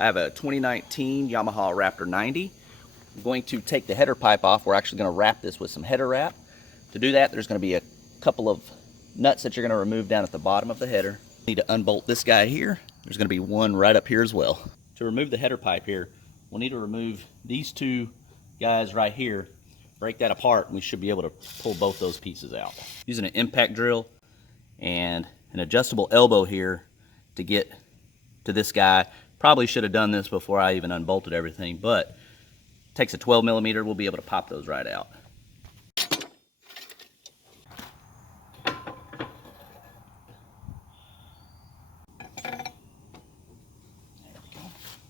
I have a 2019 Yamaha Raptor 90. I'm going to take the header pipe off. We're actually going to wrap this with some header wrap. To do that, there's going to be a couple of nuts that you're going to remove down at the bottom of the header. You need to unbolt this guy here. There's going to be one right up here as well. To remove the header pipe here, we'll need to remove these two guys right here. Break that apart, and we should be able to pull both those pieces out. Using an impact drill and an adjustable elbow here to get to this guy. Probably should have done this before I even unbolted everything, but it takes a 12 millimeter. We'll be able to pop those right out.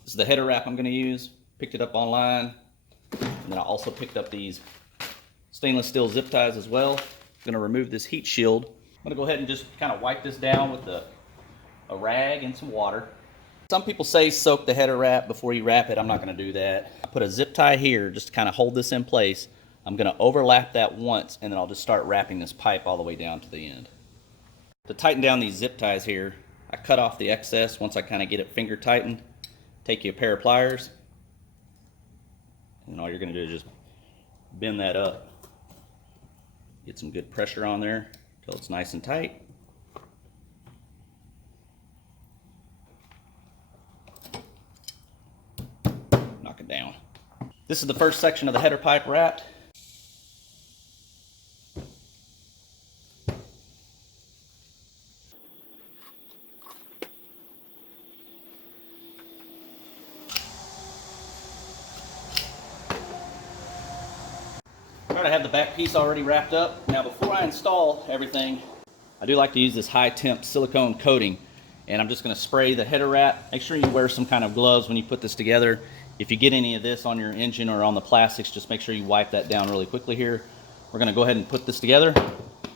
This is the header wrap I'm going to use. Picked it up online, and then I also picked up these stainless steel zip ties as well. I'm going to remove this heat shield. I'm going to go ahead and just kind of wipe this down with a rag and some water. Some people say soak the header wrap before you wrap it. I'm not going to do that. I put a zip tie here just to kind of hold this in place. I'm going to overlap that once, and then I'll just start wrapping this pipe all the way down to the end. To tighten down these zip ties here, I cut off the excess once I kind of get it finger tightened. Take you a pair of pliers, and all you're going to do is just bend that up. Get some good pressure on there until it's nice and tight. Knock it down. This is the first section of the header pipe wrapped. I have the back piece already wrapped up. Now before I install everything, I do like to use this high temp silicone coating, and I'm just going to spray the header wrap. Make sure you wear some kind of gloves when you put this together. If you get any of this on your engine or on the plastics, just make sure you wipe that down really quickly here. We're going to go ahead and put this together,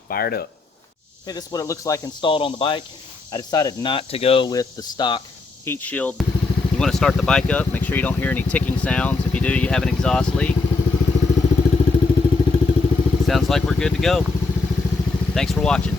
fire it up. Okay, this is what it looks like installed on the bike. I decided not to go with the stock heat shield. You want to start the bike up, make sure you don't hear any ticking sounds. If you do, you have an exhaust leak. Sounds like we're good to go. Thanks for watching.